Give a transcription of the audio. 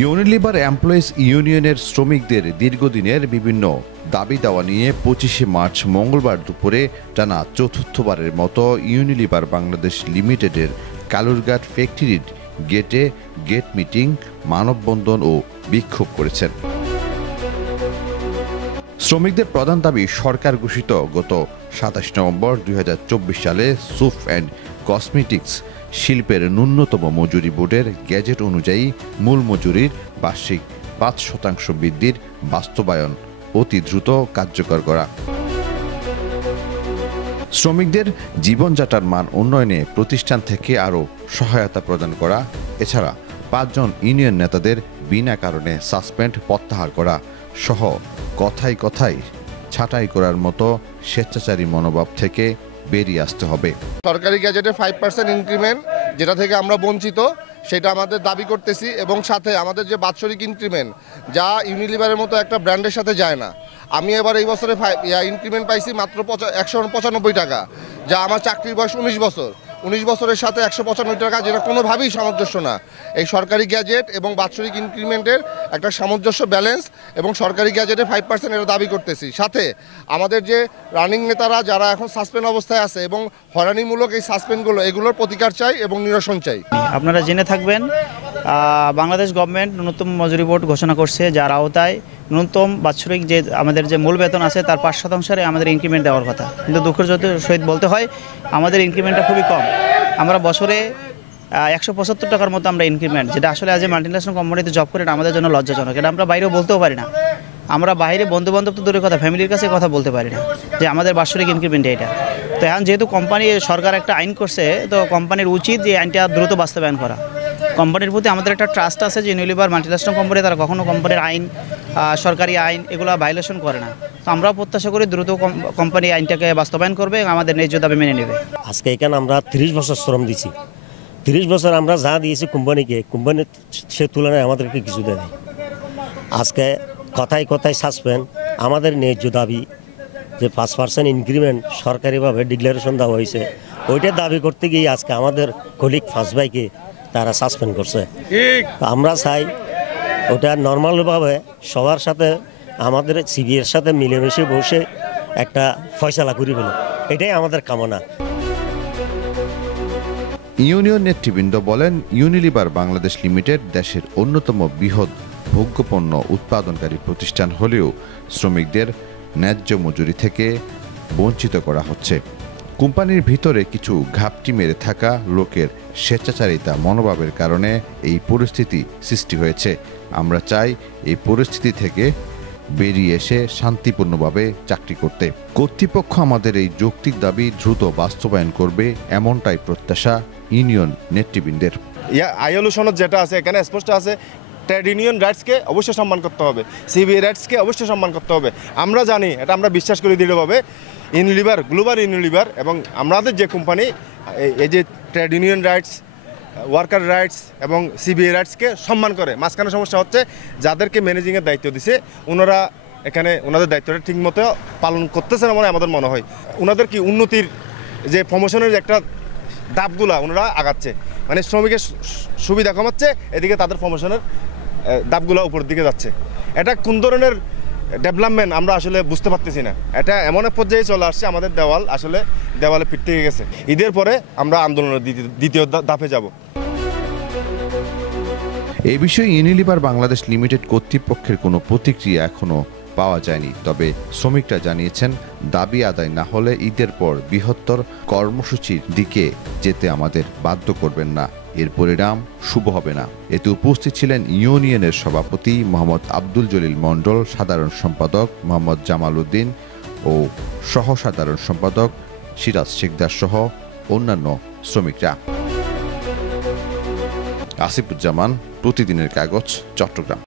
Unilever employees ইউনিয়নের শ্রমিকদের দীর্ঘদিনের বিভিন্ন দাবি দাওয়া নিয়ে 25শে মার্চ মঙ্গলবার দুপুরে টানা চতুর্থবারের মতো ইউনিলিভার বাংলাদেশ লিমিটেডের কালুরঘাট ফ্যাক্টরির গেটে গেট মিটিং, মানববন্ধন ও বিক্ষোভ করেছেন। শ্রমিকদের প্রধান দাবি সরকার ঘোষিত গত 27 নভেম্বর 2024 সালে সুফ অ্যান্ড কসমেটিক্স শিল্পের ন্যূনতম মজুরি বোর্ডের গ্যাজেট অনুযায়ী মূল মজুরির বার্ষিক 5% বৃদ্ধির বাস্তবায়ন অতি দ্রুত কার্যকর করা, শ্রমিকদের জীবনযাত্রার মান উন্নয়নে প্রতিষ্ঠান থেকে আরও সহায়তা প্রদান করা, এছাড়া 5 জন ইউনিয়ন নেতাদের বিনা কারণে সাসপেন্ড প্রত্যাহার করা সহ কথায় কথায় ছাঁটাই করার মতো স্বেচ্ছাচারী মনোভাব থেকে বেরিয়ে আসতে হবে। সরকারি গ্যাজেটে 5% ইনক্রিমেন্ট যেটা থেকে আমরা বঞ্চিত, সেটা আমাদের দাবি করতেছি, এবং সাথে আমাদের যে বাৎসরিক ইনক্রিমেন্ট যা ইউনিলিভারের মতো একটা ব্র্যান্ডের সাথে যায় না। আমি এবার এই বছরে ইনক্রিমেন্ট পাইছি মাত্র 195 টাকা, যা আমার চাকরির বয়স 19 বছরের সাথে 195 টাকা, যেটা কোনোভাবেই সামঞ্জস্য না। এই সরকারি গ্যাজেট এবং বাৎসরিক ইনক্রিমেন্টের একটা সামঞ্জস্য ব্যালেন্স, এবং সরকারি গ্যাজেটে 5% এটা দাবি করতেছি। সাথে আমাদের যে রানিং নেতারা যারা এখন সাসপেন্ড অবস্থায় আছে এবং হয়রানিমূলক এই সাসপেন্ডগুলো, এগুলোর প্রতিকার চাই এবং নিরসন চাই। আপনারা জেনে থাকবেন বাংলাদেশ গভর্নমেন্ট ন্যূনতম মজুরি বোর্ড ঘোষণা করছে, যার আওতায় ন্যূনতম বাৎসরিক যে আমাদের যে মূল বেতন আছে তার 5% আমাদের ইনক্রিমেন্ট দেওয়ার কথা, কিন্তু দুঃখের সহিত বলতে হয় আমাদের ইনক্রিমেন্টটা খুবই কম। আমরা বছরে 175 টাকার মতো আমরা ইনক্রিমেন্ট, যেটা আসলে আজ মাল্টিন্যাশনাল কোম্পানিতে জব করে এটা আমাদের জন্য লজ্জাজনক। এটা আমরা বাইরেও বলতেও পারি না, আমরা বাইরে বন্ধুবান্ধব তো দূরের কথা, ফ্যামিলির কাছে কথা বলতে পারি না যে আমাদের বাৎসরিক ইনক্রিমেন্ট এটা। তো এখন যেহেতু সরকার একটা আইন করছে, তো কোম্পানির উচিত যে আইনটা দ্রুত বাস্তবায়ন করা। কোম্পানির প্রতি আমাদের একটা ট্রাস্ট আছে যে ইউনিলিভার মাল্টিন্যাশনাল কোম্পানি, তারা কখনো কোম্পানির আইন, সরকারি আইন এগুলো ভায়োলেশন করে না। তো আমরাও প্রত্যাশা করি দ্রুত কোম্পানি আইনটাকে বাস্তবায়ন করবে এবং আমাদের ন্যায্য দাবি মেনে নেবে। আজকে এখানে আমরা 30 বছর শ্রম দিছি, 30 বছর আমরা যা দিয়েছি কোম্পানিকে, কোম্পানি সে তুলনায় আমাদেরকে কিছু দেয়। আজকে কথায় কথায় সাসপেন্ড, আমাদের ন্যায্য দাবি যে 5% ইনক্রিমেন্ট সরকারিভাবে ডিক্লারেশন দেওয়া হয়েছে, ওইটা দাবি করতে গিয়ে আজকে আমাদের কলিগ 5 ভাইকে তারা সাসপেন্ড করছে। আমরা চাই ওটা নর্মালভাবে সবার সাথে আমাদের সিবিএর সাথে মিলেমিশে বসে একটা ফয়সালা করি বলে, এটাই আমাদের কামনা। ইউনিয়ন নেতৃবৃন্দ বলেন, ইউনিলিভার বাংলাদেশ লিমিটেড দেশের অন্যতম বৃহৎ ভোগ্যপণ্য উৎপাদনকারী প্রতিষ্ঠান হলেও শ্রমিকদের ন্যায্য মজুরি থেকে বঞ্চিত করা হচ্ছে। কোম্পানির ভিতরে কিছু ঘাপটি মেরে থাকা লোকের স্বেচ্ছাচারিতা মনোভাবের কারণে এই পরিস্থিতি সৃষ্টি হয়েছে। আমরা চাই এই পরিস্থিতি থেকে বেরিয়ে এসে শান্তিপূর্ণভাবে চাকরি করতে। কর্তৃপক্ষ আমাদের এই যৌক্তিক দাবি দ্রুত বাস্তবায়ন করবে, এমনটাই প্রত্যাশা ইউনিয়ন নেতৃবৃন্দের। আইএলও সনদ যেটা আছে এখানে স্পষ্ট আছে, ট্রেড ইউনিয়ন রাইটসকে অবশ্যই সম্মান করতে হবে, সিবিআই রাইটসকে অবশ্যই সম্মান করতে হবে। আমরা জানি, এটা আমরা বিশ্বাস করি দৃঢ়ভাবে, ইউনিলিভার, গ্লোবাল ইউনিলিভার এবং আমাদের যে কোম্পানি এই যে trade union rights, worker rights এবং সিবিআই রাইটসকে সম্মান করে। মাঝখানে সমস্যা হচ্ছে যাদেরকে ম্যানেজিংয়ের দায়িত্ব দিছে, ওনারা এখানে ওনাদের দায়িত্বটা ঠিকমতো পালন করতেছে না বলে আমাদের মনে হয়। ওনাদের কি উন্নতির যে প্রমোশনের একটা ধাপগুলা ওনারা আগাচ্ছে, মানে শ্রমিকের সুবিধা কমাচ্ছে, এদিকে তাদের প্রমোশনের ধাপগুলো উপরের দিকে যাচ্ছে। এটা কোন ধরনের ডেভেলপমেন্ট আমরা আসলে বুঝতে পারতেছি না। এটা এমন এক পর্যায়ে চলে আসছে, আমাদের দেওয়ালে পিঠ থেকে গেছে। ঈদের পরে আমরা আন্দোলনের দ্বিতীয় ধাপে যাব। এই বিষয়ে ইউনিলিভার বাংলাদেশ লিমিটেড কর্তৃপক্ষের কোনো প্রতিক্রিয়া এখনও পাওয়া যায়নি। তবে শ্রমিকরা জানিয়েছেন, দাবি আদায় না হলে ঈদের পর বৃহত্তর কর্মসূচির দিকে যেতে আমাদের বাধ্য করবেন না, এর পরিণাম শুভ হবে না। এতে উপস্থিত ছিলেন ইউনিয়নের সভাপতি মোহাম্মদ আব্দুল জলিল মণ্ডল, সাধারণ সম্পাদক মোহাম্মদ জামাল উদ্দিন ও সহ সাধারণ সম্পাদক সিরাজ শেখদার সহ অন্যান্য শ্রমিকরা। আসিফুজ্জামান, প্রতিদিনের কাগজ, চট্টগ্রাম।